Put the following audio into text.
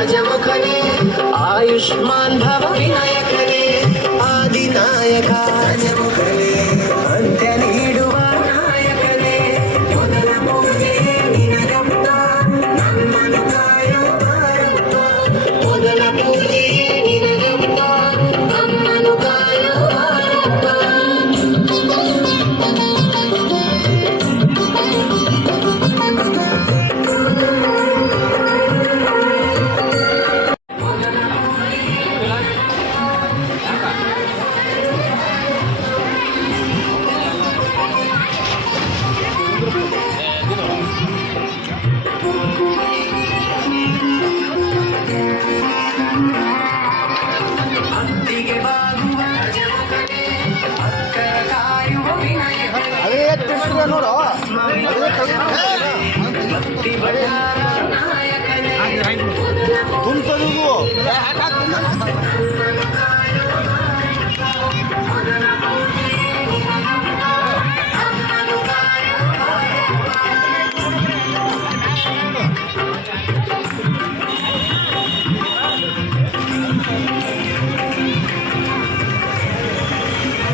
রাজা মুখনে আয়ুষ্মান ভাব বিনয় ಅದೇ ಎತ್ತಿಟ್ಟಿದೆ ನೋಡು ಅದೇ